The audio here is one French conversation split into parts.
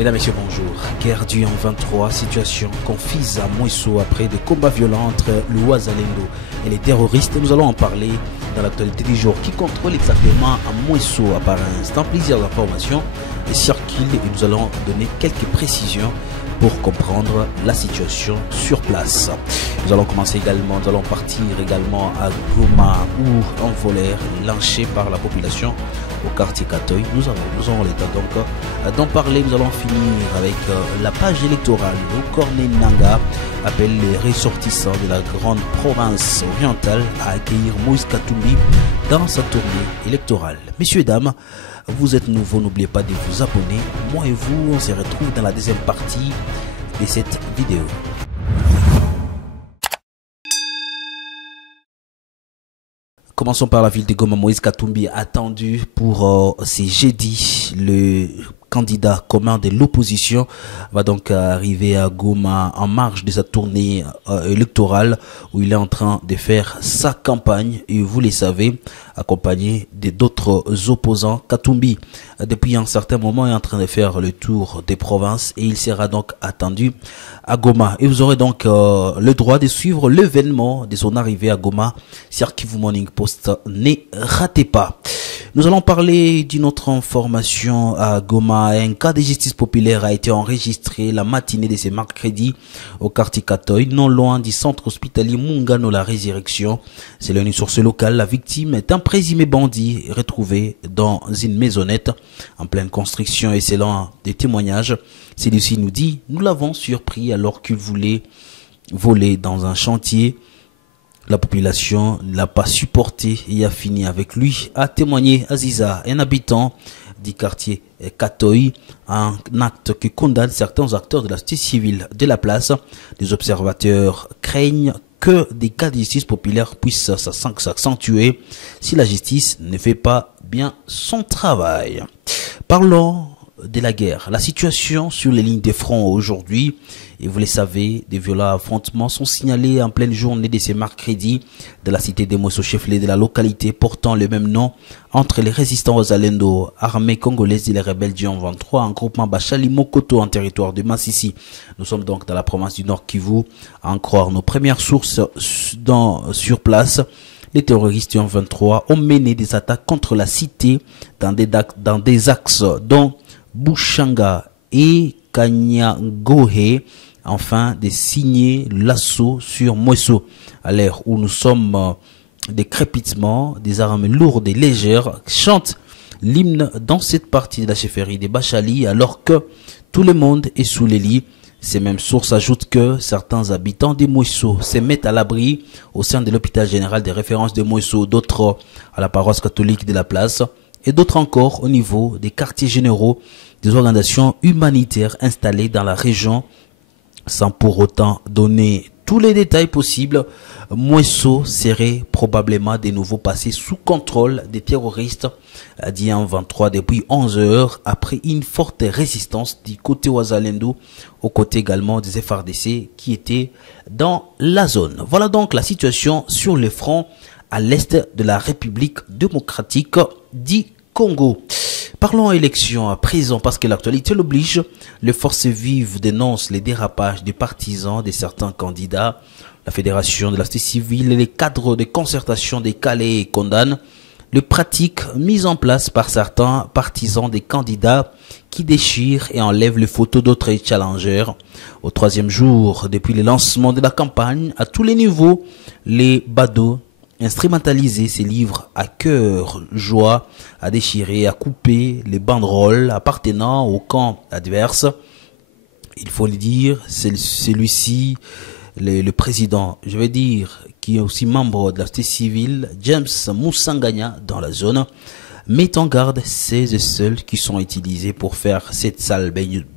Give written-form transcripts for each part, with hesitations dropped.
Mesdames, Messieurs, bonjour. Guerre du M23, situation confise à Mweso après des combats violents entre le Wazalendo et les terroristes. Nous allons en parler dans l'actualité du jour. Qui contrôle exactement à Mweso à par instant? Plusieurs informations circulent et nous allons donner quelques précisions pour comprendre la situation sur place. Nous allons commencer également, nous allons partir également à Goma où un voleur lynché par la population au quartier Katoy. Nous aurons l'état donc d'en parler. Nous allons finir avec la page électorale. Le Corneille Nangaa appelle les ressortissants de la grande province orientale à accueillir Moïse Katumbi dans sa tournée électorale. Messieurs et dames, vous êtes nouveaux, n'oubliez pas de vous abonner. Moi et vous, on se retrouve dans la deuxième partie de cette vidéo. Commençons par la ville de Goma. Moïse Katumbi attendu pour ce jeudi. Le candidat commun de l'opposition va donc arriver à Goma en marge de sa tournée électorale où il est en train de faire sa campagne et vous le savez, accompagné d'autres opposants. Katumbi, depuis un certain moment, est en train de faire le tour des provinces et il sera donc attendu à Goma. Et vous aurez donc le droit de suivre l'événement de son arrivée à Goma sur Kivu Morning Post. Ne ratez pas. Nous allons parler d'une autre information à Goma. Un cas de justice populaire a été enregistré la matinée de ce mercredi au quartier Katoy, non loin du centre hospitalier Mungano La Résurrection. Selon une source locale, la victime est un présumé bandit retrouvé dans une maisonnette en pleine construction et selon des témoignages, celui-ci nous dit: nous l'avons surpris alors qu'il voulait voler dans un chantier. La population ne l'a pas supporté et a fini avec lui, a témoigné Aziza, un habitant du quartier Katoy, un acte qui condamne certains acteurs de la société civile de la place. Des observateurs craignent que des cas de justice populaire puissent s'accentuer si la justice ne fait pas bien son travail. Parlons de la guerre. La situation sur les lignes de front aujourd'hui, et vous le savez, des violents affrontements sont signalés en pleine journée de ce mercredi de la cité de Mweso, chef-lieu de la localité portant le même nom, entre les résistants Wazalendo, armée congolaise et les rebelles du M23, en groupement Bachali Mokoto en territoire de Massissi. Nous sommes donc dans la province du Nord Kivu, à en croire nos premières sources sur place. Les terroristes du M23 ont mené des attaques contre la cité dans des axes dont Bushanga et Kanyagohe, afin de signer l'assaut sur Mweso. À l'heure où nous sommes, des crépitements, des armes lourdes et légères chantent l'hymne dans cette partie de la chefferie des Bachali alors que tout le monde est sous les lits. Ces mêmes sources ajoutent que certains habitants de Mweso se mettent à l'abri au sein de l'hôpital général de référence de Mweso, d'autres à la paroisse catholique de la place et d'autres encore au niveau des quartiers généraux des organisations humanitaires installées dans la région. Sans pour autant donner tous les détails possibles, Mweso serait probablement de nouveau passé sous contrôle des terroristes du M23 depuis 11 heures après une forte résistance du côté Wazalendo, au côté également des FARDC qui étaient dans la zone. Voilà donc la situation sur le front à l'est de la République démocratique du Congo. Parlons élections à présent parce que l'actualité l'oblige. Les forces vives dénoncent les dérapages des partisans de certains candidats. La Fédération de la société civile et les cadres de concertation des Calais condamnent les pratiques mises en place par certains partisans des candidats qui déchirent et enlèvent les photos d'autres challengers. Au troisième jour, depuis le lancement de la campagne, à tous les niveaux, les badauds instrumentaliser ces livres à cœur joie, à déchirer, à couper les banderoles appartenant au camp adverse. Il faut le dire, c'est celui-ci, le président, je vais dire, qui est aussi membre de la société civile, James Moussanganya, dans la zone, met en garde ceux et ceux qui sont utilisés pour faire cette sale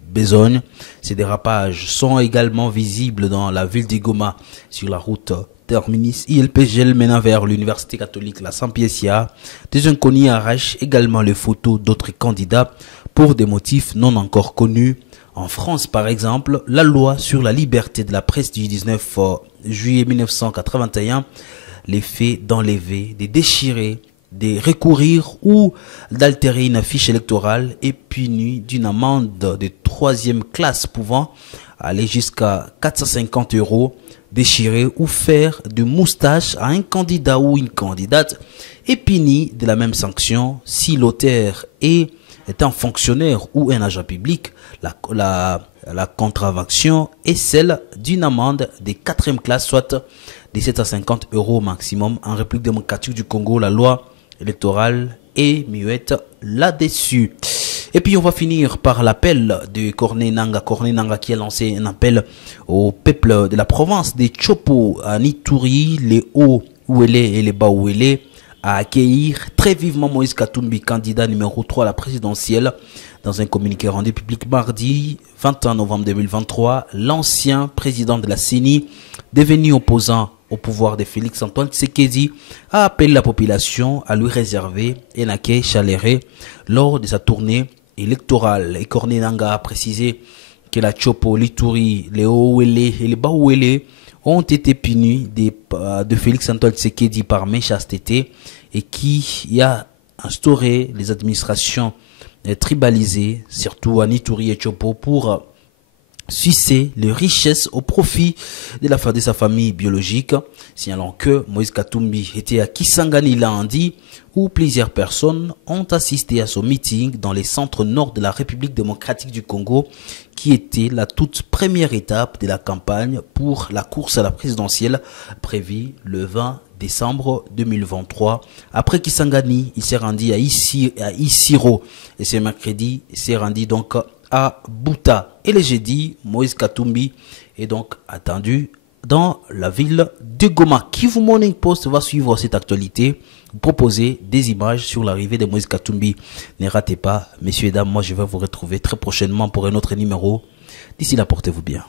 besogne. Ces dérapages sont également visibles dans la ville de Goma, sur la route terminus ILPGL menant vers l'université catholique La Sampiesia. Des inconnus arrachent également les photos d'autres candidats pour des motifs non encore connus. En France, par exemple, la loi sur la liberté de la presse du 19 juillet 1981 les faits d'enlever, de déchirer, de recourir ou d'altérer une fiche électorale est puni d'une amende de 3e classe pouvant aller jusqu'à 450 €, déchirer ou faire de moustache à un candidat ou une candidate est puni de la même sanction si l'auteur est un fonctionnaire ou un agent public. La contravention est celle d'une amende de 4e classe, soit de 750 € maximum. En République démocratique du Congo, la loi électorale est muette là-dessus. Et puis on va finir par l'appel de Corneille Nangaa. Corneille Nangaa qui a lancé un appel au peuple de la province des Chopo, à Nituri, les hauts où elle est et les bas où elle est, à accueillir très vivement Moïse Katumbi, candidat numéro 3 à la présidentielle. Dans un communiqué rendu public mardi 21 novembre 2023, l'ancien président de la CENI, devenu opposant au pouvoir de Félix Antoine Tshisekedi, a appelé la population à lui réserver un accueil chaleureux lors de sa tournée électorale. Et Corneille Nangaa a précisé que la Chopo, l'Ituri, les Hauts-Ouélé et les Bas-Ouélé ont été punis de Félix Antoine Tshisekedi par méchanceté et qui a instauré les administrations tribalisées, surtout à Nituri et Chopo, pour sucer les richesses au profit de sa famille biologique. Signalant que Moïse Katumbi était à Kisangani lundi, où plusieurs personnes ont assisté à son meeting dans les centres nord de la République démocratique du Congo, qui était la toute première étape de la campagne pour la course à la présidentielle prévue le 20 décembre 2023. Après Kisangani, il s'est rendu à Isiro et ce mercredi, il s'est rendu donc à Buta. Et le jeudi, Moïse Katumbi est donc attendu dans la ville de Goma. Kivu Morning Post va suivre cette actualité, vous proposer des images sur l'arrivée de Moïse Katumbi. Ne ratez pas, messieurs et dames, moi je vais vous retrouver très prochainement pour un autre numéro. D'ici là, portez-vous bien.